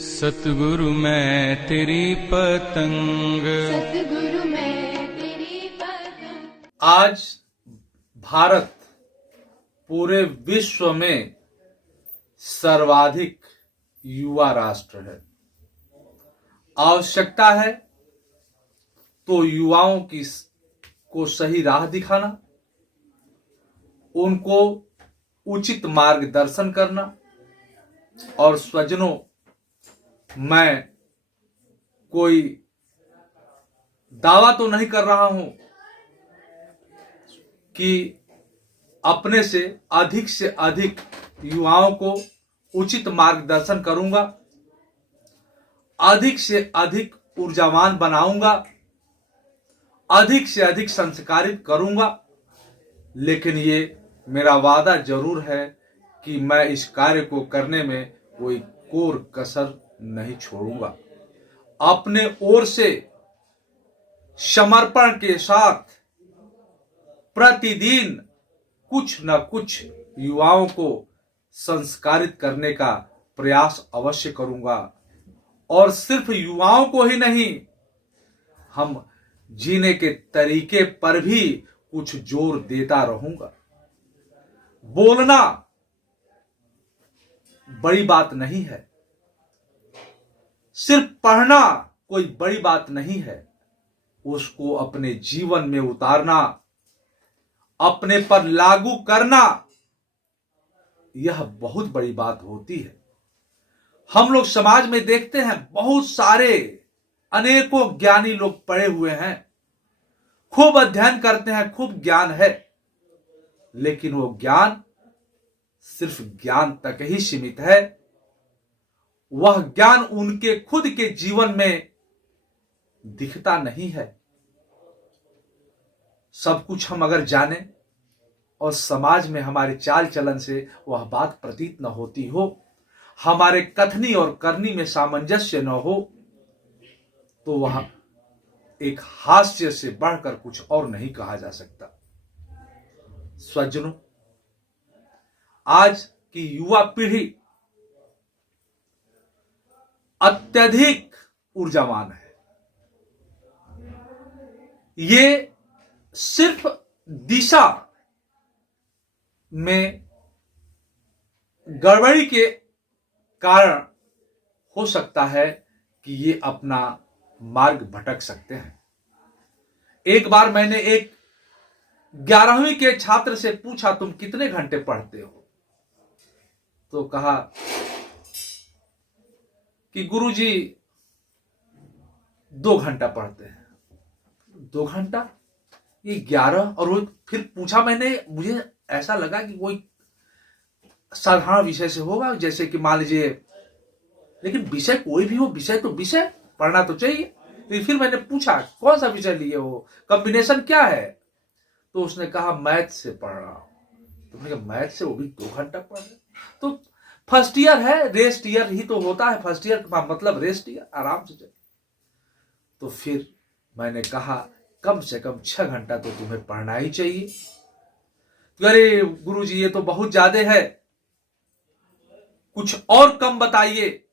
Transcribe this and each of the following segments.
सतगुरु मैं तेरी पतंग। सतगुरु मैं तेरी पतंग। आज भारत पूरे विश्व में सर्वाधिक युवा राष्ट्र है। आवश्यकता है तो युवाओं को सही राह दिखाना, उनको उचित मार्गदर्शन करना। और स्वजनों, मैं कोई दावा तो नहीं कर रहा हूं कि अपने से अधिक युवाओं को उचित मार्गदर्शन करूंगा, अधिक से अधिक ऊर्जावान बनाऊंगा, अधिक से अधिक संस्कारित करूंगा। लेकिन ये मेरा वादा जरूर है कि मैं इस कार्य को करने में कोई कोर कसर नहीं छोड़ूंगा। अपने ओर से समर्पण के साथ प्रतिदिन कुछ न कुछ युवाओं को संस्कारित करने का प्रयास अवश्य करूंगा। और सिर्फ युवाओं को ही नहीं, हम जीने के तरीके पर भी कुछ जोर देता रहूंगा। बोलना बड़ी बात नहीं है, सिर्फ पढ़ना कोई बड़ी बात नहीं है। उसको अपने जीवन में उतारना, अपने पर लागू करना, यह बहुत बड़ी बात होती है। हम लोग समाज में देखते हैं, बहुत सारे अनेकों ज्ञानी लोग पढ़े हुए हैं, खूब अध्ययन करते हैं, खूब ज्ञान है, लेकिन वो ज्ञान सिर्फ ज्ञान तक ही सीमित है। वह ज्ञान उनके खुद के जीवन में दिखता नहीं है। सब कुछ हम अगर जाने और समाज में हमारे चाल चलन से वह बात प्रतीत न होती हो, हमारे कथनी और करनी में सामंजस्य न हो, तो वह एक हास्य से बढ़कर कुछ और नहीं कहा जा सकता। स्वजनों, आज की युवा पीढ़ी अत्यधिक ऊर्जावान है। ये सिर्फ दिशा में गड़बड़ी के कारण हो सकता है कि ये अपना मार्ग भटक सकते हैं। एक बार मैंने एक 11वीं के छात्र से पूछा, तुम कितने घंटे पढ़ते हो? तो कहा कि गुरुजी 2 घंटा पढ़ते हैं। 2 घंटा? ये 11? और वो फिर पूछा मैंने, मुझे ऐसा लगा कि कोई साधारण विषय से होगा, जैसे कि मान लीजिए, लेकिन विषय कोई भी हो, विषय तो विषय पढ़ना तो चाहिए। तो फिर मैंने पूछा, कौन सा विषय लिए हो, कॉम्बिनेशन क्या है? तो उसने कहा मैथ से पढ़ रहा हूं। तो मैंने कहा मैथ से, वो भी 2 घंटा पढ़ रहे? तो फर्स्ट ईयर है, रेस्ट ईयर ही तो होता है फर्स्ट ईयर का मतलब, रेस्ट ईयर, आराम से चले। तो फिर मैंने कहा कम से कम 6 घंटा तो तुम्हें पढ़ना ही चाहिए। तो अरे गुरुजी ये तो बहुत ज्यादा है, कुछ और कम बताइए।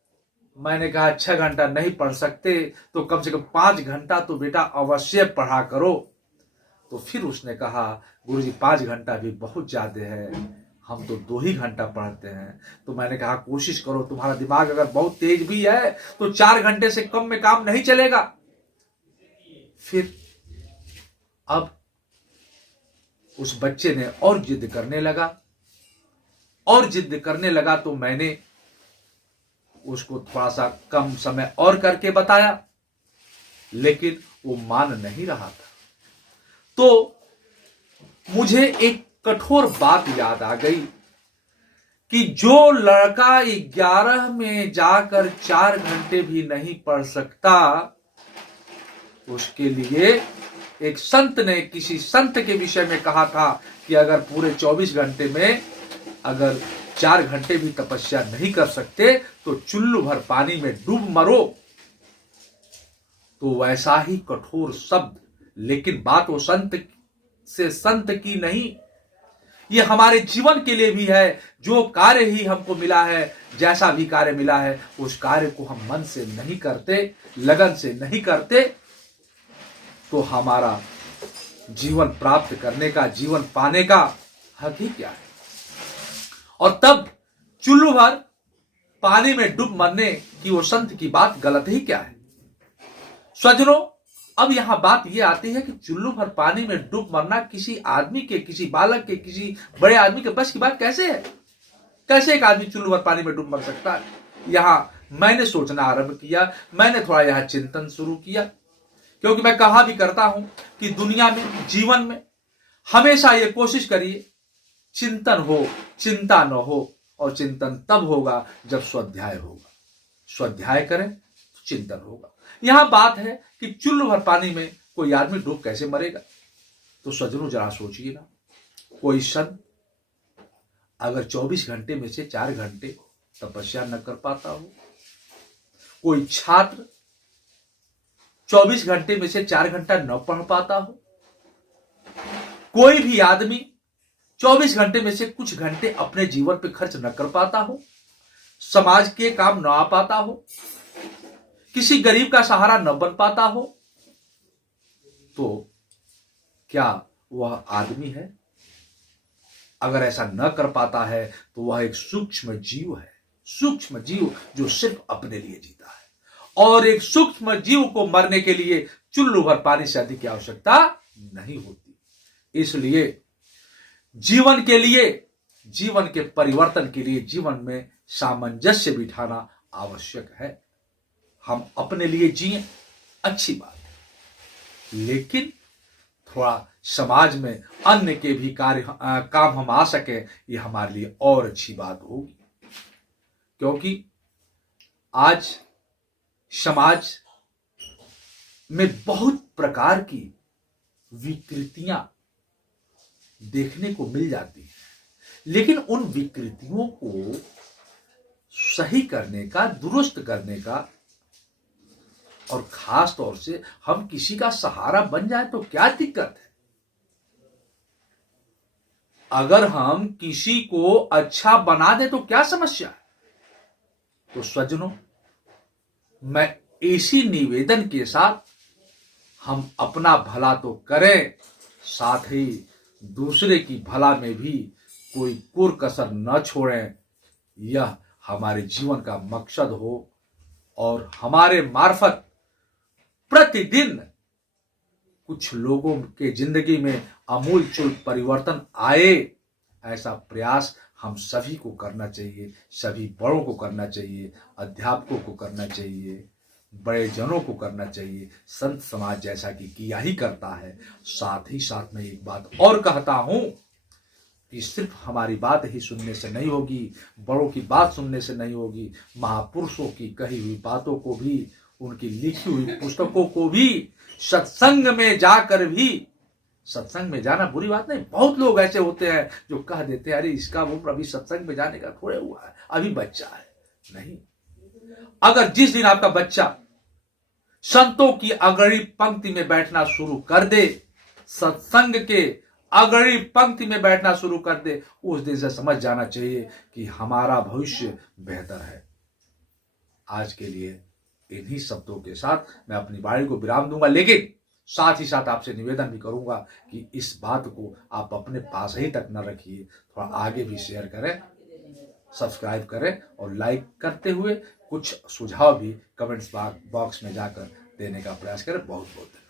मैंने कहा 6 घंटा नहीं पढ़ सकते तो कम से कम 5 घंटा तो बेटा अवश्य पढ़ा करो। तो फिर उसने कहा गुरुजी 5 घंटा भी बहुत ज्यादा है, हम तो 2 ही घंटा पढ़ते हैं। तो मैंने कहा कोशिश करो, तुम्हारा दिमाग अगर बहुत तेज भी है तो 4 घंटे से कम में काम नहीं चलेगा। फिर अब उस बच्चे ने और जिद करने लगा, तो मैंने उसको थोड़ा सा कम समय और करके बताया, लेकिन वो मान नहीं रहा था। तो मुझे एक कठोर बात याद आ गई कि जो लड़का 11 में जाकर 4 घंटे भी नहीं पढ़ सकता, उसके लिए एक संत ने किसी संत के विषय में कहा था कि अगर पूरे 24 घंटे में अगर 4 घंटे भी तपस्या नहीं कर सकते तो चुल्लू भर पानी में डूब मरो। तो वैसा ही कठोर शब्द, लेकिन बात वो संत की नहीं, ये हमारे जीवन के लिए भी है। जो कार्य ही हमको मिला है, जैसा भी कार्य मिला है, उस कार्य को हम मन से नहीं करते, लगन से नहीं करते, तो हमारा जीवन प्राप्त करने का, जीवन पाने का हक ही क्या है। और तब चुल्लू भर पानी में डूब मरने की वो संत की बात गलत ही क्या है। स्वजनों, अब यहां बात यह आती है कि चुल्लू भर पानी में डूब मरना किसी आदमी के, किसी बालक के, किसी बड़े आदमी के बस की बात कैसे है। कैसे एक आदमी चुल्लू भर पानी में डूब मर सकता है। यहां मैंने सोचना आरंभ किया, मैंने थोड़ा यहां चिंतन शुरू किया, क्योंकि मैं कहा भी करता हूं कि दुनिया में, जीवन में हमेशा ये कोशिश करिए चिंतन हो, चिंता न हो। और चिंतन तब होगा जब स्वाध्याय होगा। स्वाध्याय करें तो चिंतन होगा। यहां बात है कि चुल्लू भर पानी में कोई आदमी डूब कैसे मरेगा। तो सज्जनों, जरा सोचिए ना, कोई संत अगर 24 घंटे में से 4 घंटे तपस्या न कर पाता हो, कोई छात्र 24 घंटे में से 4 घंटा न पढ़ पाता हो, कोई भी आदमी 24 घंटे में से कुछ घंटे अपने जीवन पे खर्च न कर पाता हो, समाज के काम न आ पाता हो, किसी गरीब का सहारा न बन पाता हो, तो क्या वह आदमी है? अगर ऐसा न कर पाता है तो वह एक सूक्ष्म जीव है। सूक्ष्म जीव जो सिर्फ अपने लिए जीता है। और एक सूक्ष्म जीव को मरने के लिए चुल्लू भर पानी से अधिक की आवश्यकता नहीं होती। इसलिए जीवन के लिए, जीवन के परिवर्तन के लिए जीवन में सामंजस्य बिठाना आवश्यक है। हम अपने लिए जिए, अच्छी बात है, लेकिन थोड़ा समाज में अन्य के भी काम हम आ सके, ये हमारे लिए और अच्छी बात होगी। क्योंकि आज समाज में बहुत प्रकार की विकृतियां देखने को मिल जाती है, लेकिन उन विकृतियों को सही करने का, दुरुस्त करने का, और खास तौर से हम किसी का सहारा बन जाए तो क्या दिक्कत है। अगर हम किसी को अच्छा बना दे तो क्या समस्या है। तो स्वजनों, मैं इसी निवेदन के साथ हम अपना भला तो करें, साथ ही दूसरे की भला में भी कोई कोर कसर न छोड़ें, यह हमारे जीवन का मकसद हो और हमारे मार्फत प्रतिदिन कुछ लोगों के जिंदगी में आमूलचूल परिवर्तन आए, ऐसा प्रयास हम सभी को करना चाहिए। सभी बड़ों को करना चाहिए, अध्यापकों को करना चाहिए, बड़े जनों को करना चाहिए, संत समाज जैसा कि किया ही करता है। साथ ही साथ में एक बात और कहता हूं कि सिर्फ हमारी बात ही सुनने से नहीं होगी, बड़ों की बात सुनने से नहीं होगी, महापुरुषों की कही हुई बातों को भी, उनकी लिखी हुई पुस्तकों को भी, सत्संग में जाकर भी, सत्संग में जाना बुरी बात नहीं। बहुत लोग ऐसे होते हैं जो कह देते हैं, अरे इसका वो अभी सत्संग में जाने का थोड़े हुआ है, अभी बच्चा है। नहीं, अगर जिस दिन आपका बच्चा संतों की अग्रणी पंक्ति में बैठना शुरू कर दे, सत्संग के अग्रणी पंक्ति में बैठना शुरू कर दे, उस दिन से समझ जाना चाहिए कि हमारा भविष्य बेहतर है। आज के लिए इन्हीं शब्दों के साथ मैं अपनी वाणी को विराम दूंगा, लेकिन साथ ही साथ आपसे निवेदन भी करूंगा कि इस बात को आप अपने पास ही तक न रखिए, थोड़ा आगे भी शेयर करें, सब्सक्राइब करें और लाइक करते हुए कुछ सुझाव भी कमेंट्स बॉक्स में जाकर देने का प्रयास करें। बहुत बहुत धन्यवाद।